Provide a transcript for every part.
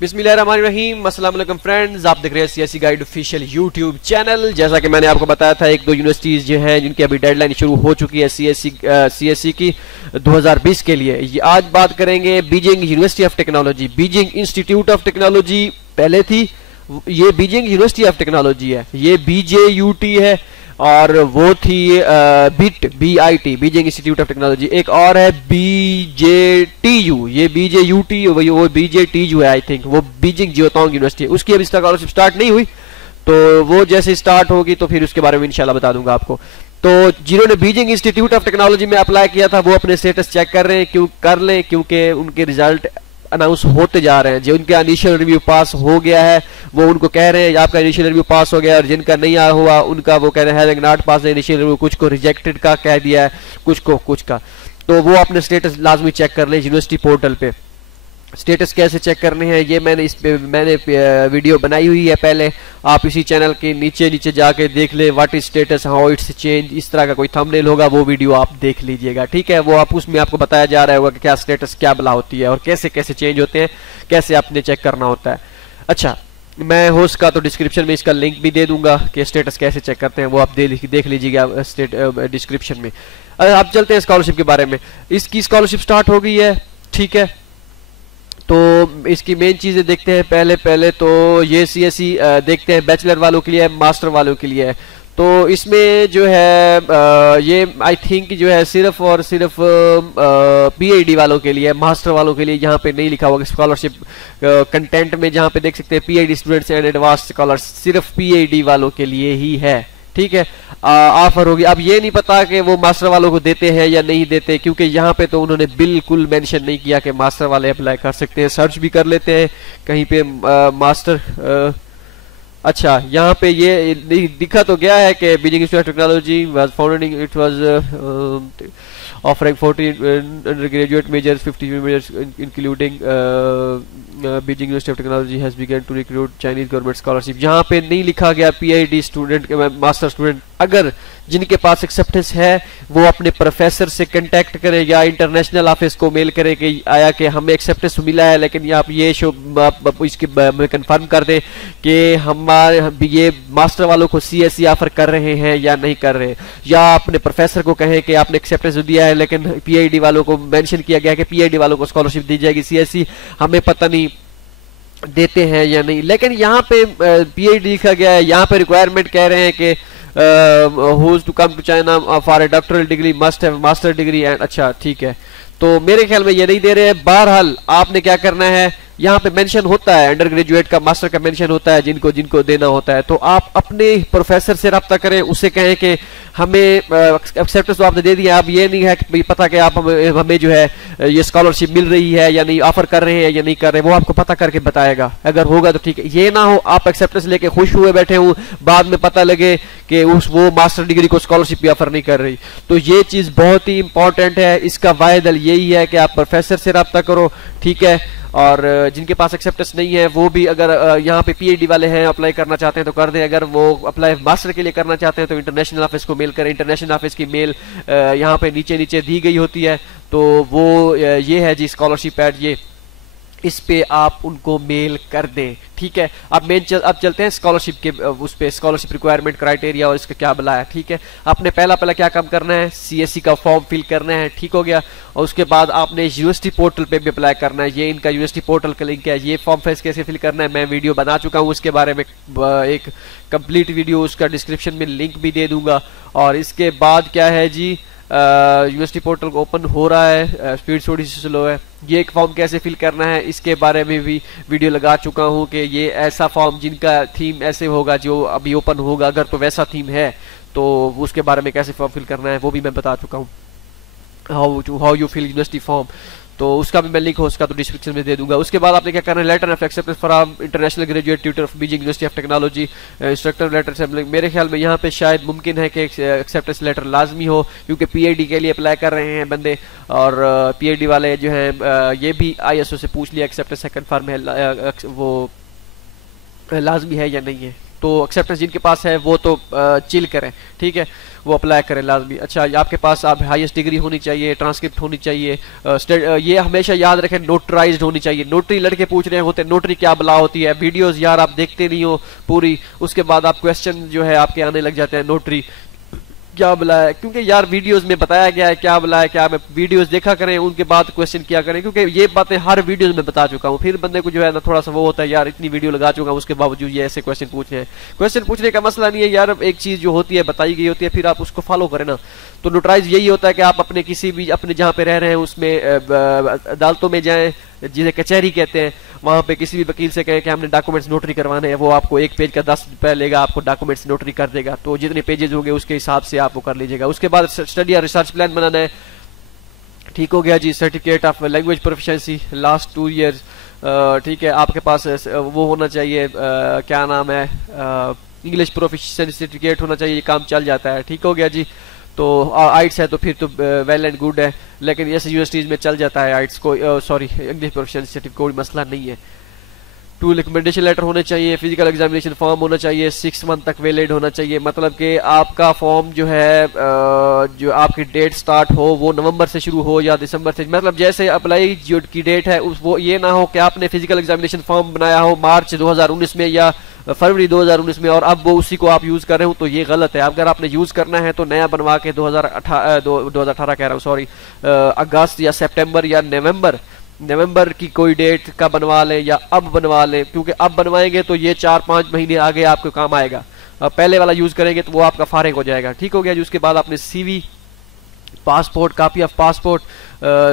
बिस्मिल्लाहिर्रहमानिर्रहीम। अस्सलाम वालेकुम फ्रेंड्स, आप देख रहे हैं CSC guide official YouTube channel. जैसा कि मैंने आपको बताया था, एक दो यूनिवर्सिटीज़ जो हैं जिनकी अभी डेडलाइन शुरू हो चुकी है सीएससी की 2020 के लिए। आज बात करेंगे Beijing university of technology, Beijing institute of technology पहले थी, ये बीजिंग यूनिवर्सिटी ऑफ टेक्नोलॉजी है, ये BJUT है, और वो थी BIT Beijing institute of technology. एक और है BJTU, ये BJUT वो BJTU है, आई थिंक वो बीजिंग जियोतांग यूनिवर्सिटी है। उसकी अभी स्कॉलरशिप स्टार्ट नहीं हुई, तो वो जैसे स्टार्ट होगी तो फिर उसके बारे में इंशाल्लाह बता दूंगा आपको। तो जिन्होंने बीजिंग इंस्टीट्यूट ऑफ टेक्नोलॉजी में अप्लाई किया था वो अपने स्टेटस चेक कर रहे हैं, क्यों कर लें, क्योंकि उनके रिजल्ट अनाउंस होते जा रहे हैं। जो उनका इनिशियल रिव्यू पास हो गया है वो उनको कह रहे हैं आपका इनिशियल रिव्यू पास हो गया, और जिनका नहीं आया हुआ उनका वो कह रहे हैं having not pass initial review, कुछ को रिजेक्टेड का कह दिया है, कुछ को कुछ का। तो वो अपने स्टेटस लाजमी चेक कर लें यूनिवर्सिटी पोर्टल पे। स्टेटस कैसे चेक करने हैं ये मैंने वीडियो बनाई हुई है पहले, आप इसी चैनल के नीचे जाके देख ले, what is status, how it's change, इस तरह का कोई थंबनेल होगा, वो वीडियो आप देख लीजिएगा, ठीक है। वो आप उसमें आपको बताया जा रहा होगा कि क्या स्टेटस क्या बला होती है और कैसे कैसे चेंज होते हैं, कैसे आपने चेक करना होता है। अच्छा, मैं होस्ट का तो डिस्क्रिप्शन में इसका लिंक भी दे दूंगा कि स्टेटस कैसे चेक करते हैं, वो आप देख लीजिएगा डिस्क्रिप्शन में। आप चलते हैं स्कॉलरशिप के बारे में। इसकी स्कॉलरशिप स्टार्ट हो गई है, ठीक है। तो इसकी मेन चीजें देखते हैं। पहले तो ये सीएससी देखते हैं, बैचलर वालों के लिए है, मास्टर वालों के लिए है। तो इसमें जो है ये आई थिंक जो है सिर्फ और सिर्फ पीएचडी वालों के लिए, मास्टर वालों के लिए यहाँ पे नहीं लिखा हुआ स्कॉलरशिप कंटेंट में, जहाँ पे देख सकते हैं PhD students and advance scholars, सिर्फ पीएचडी वालों के लिए ही है, ठीक है। ऑफर होगी। अब ये नहीं पता कि वो मास्टर वालों को देते हैं या नहीं देते, क्योंकि यहाँ पे तो उन्होंने बिल्कुल मेंशन नहीं किया कि मास्टर वाले अप्लाई कर सकते हैं। सर्च भी कर लेते हैं कहीं पे मास्टर। अच्छा, यहाँ पे ये दिखा तो गया है कि Beijing institute of technology was founded, it was offering 40 undergraduate majors, 50 majors including Beijing University of Technology has begun to recruit Chinese government scholarship। यहाँ पे नहीं लिखा गया पीएचडी स्टूडेंट, मास्टर स्टूडेंट। अगर जिनके पास एक्सेप्टेंस है वो अपने प्रोफेसर से कांटेक्ट करें या इंटरनेशनल ऑफिस को मेल करें कि आया कि हमें एक्सेप्टेंस मिला है, लेकिन आप ये शो इसके कंफर्म कर दें कि हमारे ये मास्टर वालों को सीएससी ऑफर कर रहे हैं या नहीं कर रहे, या अपने प्रोफेसर को कहें कि आपने एक्सेप्टेंस दिया है लेकिन पीएचडी वालों को मेंशन किया गया है कि पीएचडी वालों को स्कॉलरशिप दी जाएगी, सीएससी हमें पता नहीं देते हैं या नहीं। लेकिन यहाँ पे पीएचडी लिखा गया है, यहाँ पे रिक्वायरमेंट कह रहे हैं कि who's to come to China for a doctoral degree must have master degree and अच्छा ठीक है, तो मेरे ख्याल में ये नहीं दे रहे हैं। बहरहाल आपने क्या करना है, यहाँ पे मेंशन होता है अंडर ग्रेजुएट का, मास्टर का मेंशन होता है जिनको देना होता है, तो आप अपने प्रोफेसर से रब्ता करें, उससे कहें कि हमें एक्सेप्टेंस तो आपने दे दिया, अब ये नहीं है कि पता कि आप हमें जो है ये स्कॉलरशिप मिल रही है या नहीं, ऑफर कर रहे हैं या नहीं कर रहे, वो आपको पता करके बताएगा। अगर होगा तो ठीक है, ये ना हो आप एक्सेप्टेंस लेके खुश हुए बैठे हूँ, बाद में पता लगे कि वो मास्टर डिग्री को स्कॉलरशिप भी ऑफर नहीं कर रही। तो ये चीज़ बहुत ही इंपॉर्टेंट है। इसका वाहिद हल यही है कि आप प्रोफेसर से रब्ता करो, ठीक है। और जिनके पास एक्सेप्टेंस नहीं है वो भी अगर यहाँ पे पीएचडी वाले हैं अप्लाई करना चाहते हैं तो कर दें, अगर वो अप्लाई मास्टर के लिए करना चाहते हैं तो इंटरनेशनल ऑफिस को मेल करें। इंटरनेशनल ऑफिस की मेल यहाँ पे नीचे दी गई होती है, तो वो ये है जी स्कॉलरशिप एड, ये इस पे आप उनको मेल कर दें, ठीक है। अब अब चलते हैं स्कॉलरशिप के उस पे, स्कॉलरशिप रिक्वायरमेंट क्राइटेरिया और इसका क्या बला है, ठीक है। आपने पहला क्या काम करना है, सीएससी का फॉर्म फिल करना है, ठीक हो गया। और उसके बाद आपने यूनिवर्सिटी पोर्टल पे भी अप्लाई करना है, ये इनका यूनिवर्सिटी पोर्टल का लिंक है। ये फॉर्म फेस कैसे फिल करना है मैं वीडियो बना चुका हूँ, उसके बारे में एक कंप्लीट वीडियो उसका डिस्क्रिप्शन में लिंक भी दे दूंगा। और इसके बाद क्या है जी, यूनिवर्सिटी पोर्टल ओपन हो रहा है, स्पीड थोड़ी सी स्लो है। ये एक फॉर्म कैसे फिल करना है इसके बारे में भी वीडियो लगा चुका हूँ कि ये ऐसा फॉर्म जिनका थीम ऐसे होगा जो अभी ओपन होगा, अगर तो वैसा थीम है तो उसके बारे में कैसे फॉर्म फिल करना है वो भी मैं बता चुका हूँ, how you fill university form. तो उसका भी मैं लिंक हो उसका तो डिस्क्रिप्शन में दे दूंगा। उसके बाद आपने क्या करना है, letter of acceptance from international graduate tutor of Beijing university of technology, instructor letter से। मेरे ख्याल में यहाँ पे शायद मुमकिन है कि एक्सेप्टेंस लेटर लाजमी हो, क्योंकि पीएचडी के लिए अप्लाई कर रहे हैं बंदे, और पीएचडी वाले जो हैं ये भी आईएसओ से पूछ लिया एक्सेप्टेंस है, कन्फर्म है वो लाजमी है या नहीं है, तो एक्सेप्टेंस जिनके पास है वो तो चिल करें, ठीक है, वो अप्लाई करें लाजमी। अच्छा, आपके पास आप हाईएस्ट डिग्री होनी चाहिए, ट्रांसक्रिप्ट होनी चाहिए, ये हमेशा याद रखें नोटराइज्ड होनी चाहिए। नोटरी लड़के पूछ रहे होते हैं नोटरी क्या बला होती है, वीडियोस यार आप देखते नहीं हो पूरी, उसके बाद आप क्वेश्चन जो है आपके आने लग जाते हैं नोटरी क्या बुला है, क्योंकि यार वीडियोस में बताया गया है क्या बुला है, क्या मैं वीडियोस देखा करें उनके बाद क्वेश्चन किया करें, क्योंकि ये बातें हर वीडियोस में बता चुका हूँ। फिर बंदे को जो है ना थोड़ा सा वो होता है यार इतनी वीडियो लगा चुका हूँ उसके बावजूद ये ऐसे क्वेश्चन पूछ रहे हैं। क्वेश्चन पूछने का मसला नहीं है यार, एक चीज जो होती है बताई गई होती है फिर आप उसको फॉलो करें ना। तो नोटराइज यही होता है कि आप अपने किसी भी अपने जहाँ पे रह रहे हैं उसमें अदालतों में जाएं, जिसे कचहरी कहते हैं, वहां पे किसी भी वकील से कहें कि हमने डॉक्यूमेंट्स नोटरी करवाने हैं, वो आपको एक पेज का 10 रुपए लेगा, आपको डॉक्यूमेंट्स नोटरी कर देगा। तो जितने पेजेस होंगे उसके हिसाब से आप वो कर लीजिएगा। उसके बाद स्टडी या रिसर्च प्लान बनाना है, ठीक हो गया जी। Certificate of language proficiency last 2 years, ठीक है, आपके पास वो होना चाहिए, क्या नाम है, इंग्लिश प्रोफिशिएंसी सर्टिफिकेट होना चाहिए, ये काम चल जाता है, ठीक हो गया जी। तो आइट्स है तो फिर तो वेल एंड गुड है, लेकिन ऐसे यूनिवर्सिटीज में चल जाता है आइट्स को, सॉरी इंग्लिश प्रोफिशिएंसी सर्टिफिकेट कोई मसला नहीं है। 2 रिकमेंडेशन लेटर होने चाहिए, फिजिकल एग्जामिनेशन फॉर्म होना चाहिए, 6 मंथ तक वैलिड होना चाहिए, मतलब कि आपका फॉर्म जो है जो आपकी डेट स्टार्ट हो वो नवंबर से शुरू हो या दिसंबर से, मतलब जैसे अप्लाई जो की डेट है उस वो ये ना हो कि आपने फिजिकल एग्जामिनेशन फॉर्म बनाया हो मार्च 2019 में या फरवरी 2019 में और अब वो उसी को आप यूज कर रहे हो, तो ये गलत है। अगर आपने यूज करना है तो नया बनवा के 2018 कह रहा हूँ, सॉरी अगस्त या सितंबर या नवंबर की कोई डेट का बनवा लें या अब बनवा लें, क्योंकि अब बनवाएंगे तो ये 4-5 महीने आगे आपको काम आएगा। पहले वाला यूज करेंगे तो वो आपका फारिग हो जाएगा, ठीक हो गया जी। उसके बाद आपने CV, passport, copy of passport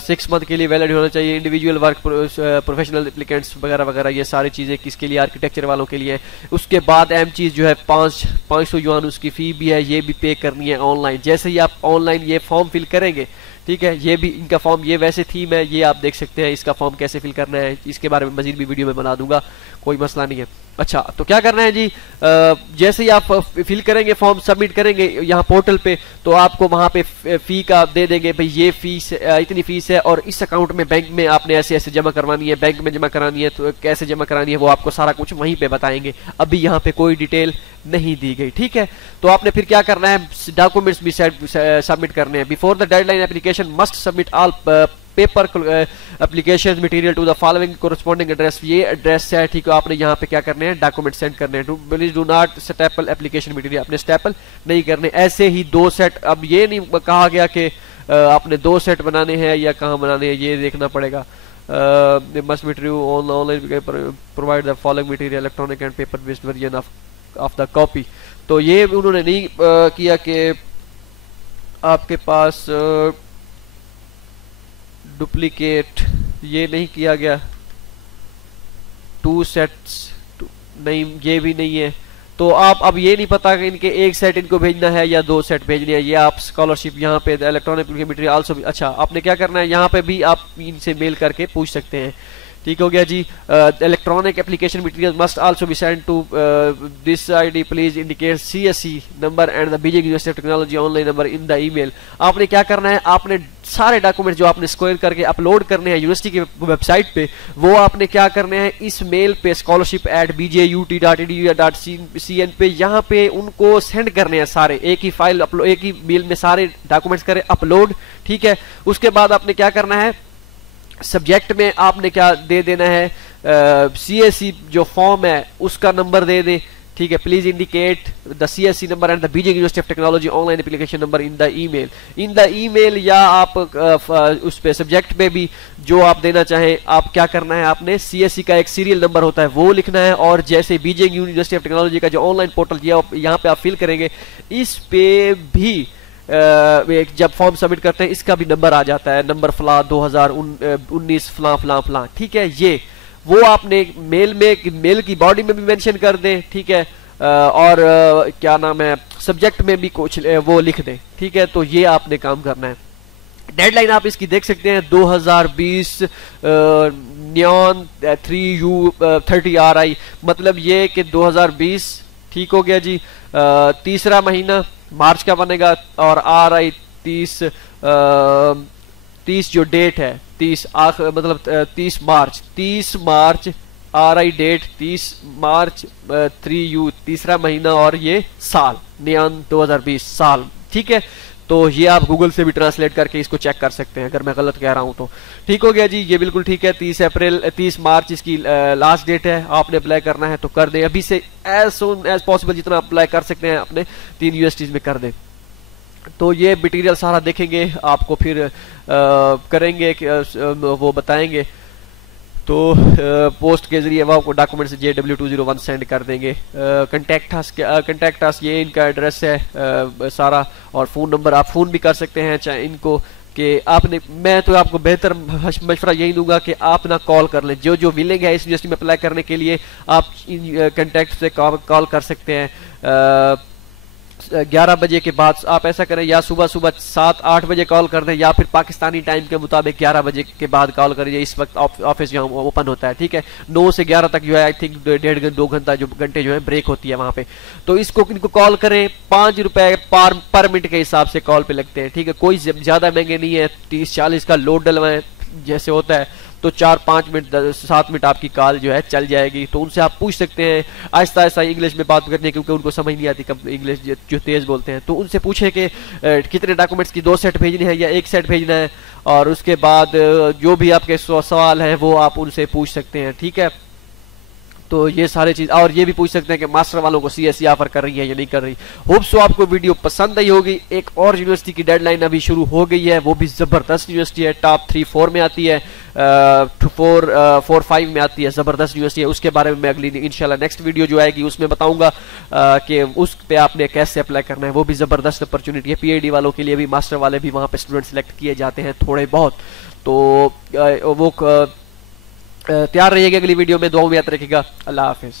6 month के लिए वैलिड होना चाहिए, इंडिविजुअल वर्क, प्रोफेशनल एप्लीकेंट्स वगैरह वगैरह, ये सारी चीज़ें किसके लिए, आर्किटेक्चर वालों के लिए। उसके बाद अहम चीज़ जो है 500 युआन उसकी फ़ी भी है, ये भी पे करनी है ऑनलाइन। जैसे ही आप ऑनलाइन ये फॉर्म फिल करेंगे, ठीक है, ये भी इनका फॉर्म, ये वैसे थीम है, ये आप देख सकते हैं, इसका फॉर्म कैसे फिल करना है इसके बारे में मजीद भी वीडियो में बना दूंगा, कोई मसला नहीं है। अच्छा, तो क्या करना है जी, जैसे ही आप फिल करेंगे फॉर्म सबमिट करेंगे यहाँ पोर्टल पे, तो आपको वहाँ पे फी का दे देंगे, भाई ये फीस इतनी फीस है और इस अकाउंट में बैंक में आपने ऐसे ऐसे जमा करवानी है, बैंक में जमा करानी है तो कैसे जमा करानी है वो आपको सारा कुछ वहीं पे बताएंगे। अभी यहाँ पे कोई डिटेल नहीं दी गई, ठीक है। तो आपने फिर क्या करना है, डॉक्यूमेंट्स भी सबमिट करने हैं। Before the deadline application must submit all paper application material to the following corresponding address, ये एड्रेस है, ठीक है। आपने यहाँ पे क्या करने हैं, डॉक्यूमेंट सेंड करने हैं। Please do not staple application material, आपने स्टेपल नहीं करने, ऐसे ही 2 सेट। अब ये नहीं कहा गया कि आपने 2 सेट बनाने हैं या कहाँ बनाने हैं, ये देखना पड़ेगा। Must be true online provide the following material electronic and paper based version of the copy. तो ये उन्होंने नहीं किया कि आपके पास डुप्लीकेट, ये नहीं किया गया। 2 सेट्स नहीं, ये भी नहीं है। तो आप अब ये नहीं पता कि इनके 1 सेट इनको भेजना है या 2 सेट भेजने हैं, ये आप स्कॉलरशिप यहाँ पे इलेक्ट्रॉनिक मटेरियल आल्सो भी। अच्छा, आपने क्या करना है, यहाँ पे भी आप इनसे मेल करके पूछ सकते हैं, ठीक हो गया जी। Electronic application material must also be send to this ID, please indicate CSC number and the Beijing university of Technology online number in the email. आपने क्या करना है, आपने सारे डॉक्यूमेंट जो आपने स्क्वायर करके अपलोड करने हैं यूनिवर्सिटी की वेबसाइट पे, वो आपने क्या करने हैं, इस मेल पे scholarship@bjut.edu.cn पे, यहाँ पे उनको सेंड करने हैं सारे, एक ही फाइल अपलोड, एक ही मेल में सारे डॉक्यूमेंट्स करें अपलोड, ठीक है। उसके बाद आपने क्या करना है, सब्जेक्ट में आपने क्या दे देना है, सीएससी जो फॉर्म है उसका नंबर दे दे, ठीक है। Please indicate the CSC number and the Beijing university of Technology online application number in the email, या आप उस पे सब्जेक्ट में भी जो आप देना चाहें, आप क्या करना है, आपने सीएससी का एक सीरियल नंबर होता है वो लिखना है, और जैसे बीजिंग यूनिवर्सिटी ऑफ टेक्नोलॉजी का जो ऑनलाइन पोर्टल किया यहाँ पे आप फिल करेंगे, इस पे भी जब फॉर्म सबमिट करते हैं इसका भी नंबर आ जाता है, नंबर फला 2019 फला फला फला, ठीक है। ये वो आपने मेल की बॉडी में भी मेंशन कर दें, ठीक है, और क्या नाम है, सब्जेक्ट में भी कुछ वो लिख दें, ठीक है। तो ये आपने काम करना है। डेडलाइन आप इसकी देख सकते हैं 2020 न्योन 3U30 RI, मतलब ये कि 2020, ठीक हो गया जी। तीसरा महीना मार्च का बनेगा, और RI 30 जो डेट है 30 मतलब 30 मार्च RI डेट 30 मार्च 3U तीसरा महीना और ये साल नियान 2020 साल। ठीक है, तो ये आप गूगल से भी ट्रांसलेट करके इसको चेक कर सकते हैं अगर मैं गलत कह रहा हूं तो। ठीक हो गया जी, ये बिल्कुल ठीक है। 30 मार्च इसकी लास्ट डेट है, आपने अप्लाई करना है तो कर दें अभी से, एज सून एज पॉसिबल जितना अप्लाई कर सकते हैं अपने 3 यूनिवर्सिटीज में कर दें। तो ये मटेरियल सारा देखेंगे, आपको फिर करेंगे वो बताएंगे, तो पोस्ट के जरिए वो आपको डॉक्यूमेंट्स JW201 सेंड कर देंगे। कंटेक्ट अस ये इनका एड्रेस है सारा, और फ़ोन नंबर आप फ़ोन भी कर सकते हैं चाहे इनको कि आपने, मैं तो आपको बेहतर मशवरा यही दूंगा कि आप ना कॉल कर लें, जो जो मिलेंगे इस यूनिवर्सिटी में अप्लाई करने के लिए आप इन कंटेक्ट से कॉल कर सकते हैं 11 बजे के बाद। आप ऐसा करें या सुबह 7-8 बजे कॉल कर दें, या फिर पाकिस्तानी टाइम के मुताबिक 11 बजे के बाद कॉल करें, इस वक्त ऑफिस जो ओपन होता है। ठीक है, 9 से 11 तक जो है आई थिंक 1.5-2 घंटे जो है ब्रेक होती है वहां पे। तो इनको कॉल करें, 5 रुपए पर मिनट के हिसाब से कॉल पे लगते हैं। ठीक है, कोई ज्यादा महंगे नहीं है, 30-40 का लोड डलवाएं जैसे होता है, तो 4-5 मिनट 7 मिनट आपकी कॉल जो है चल जाएगी। तो उनसे आप पूछ सकते हैं, आहिस्ता आहिस्ता इंग्लिश में बात करनी है क्योंकि उनको समझ नहीं आती कब इंग्लिश जो तेज बोलते हैं। तो उनसे पूछें कि कितने डॉक्यूमेंट्स की 2 सेट भेजने हैं या 1 सेट भेजना है, और उसके बाद जो भी आपके सवाल हैं वो आप उनसे पूछ सकते हैं। ठीक है, तो ये सारी चीज, और ये भी पूछ सकते हैं कि मास्टर वालों को CSC ऑफर कर रही है या नहीं कर रही। होप सो आपको वीडियो पसंद आई होगी। एक और यूनिवर्सिटी की डेडलाइन अभी शुरू हो गई है, वो भी जबरदस्त यूनिवर्सिटी है, टॉप 3-4 में आती है, 4-5 में आती है, जबरदस्त यूनिवर्सिटी है। उसके बारे में मैं अगली इंशाल्लाह नेक्स्ट वीडियो जो आएगी उसमें बताऊंगा कि उस पे आपने कैसे अप्लाई करना है। वो भी जबरदस्त अपॉर्चुनिटी है, PhD वालों के लिए भी, मास्टर वाले भी वहाँ पे स्टूडेंट सेलेक्ट किए जाते हैं थोड़े बहुत। तो वो तैयार रहिएगा अगली वीडियो में, दुआओं में याद रखिएगा। अल्लाह हाफिज।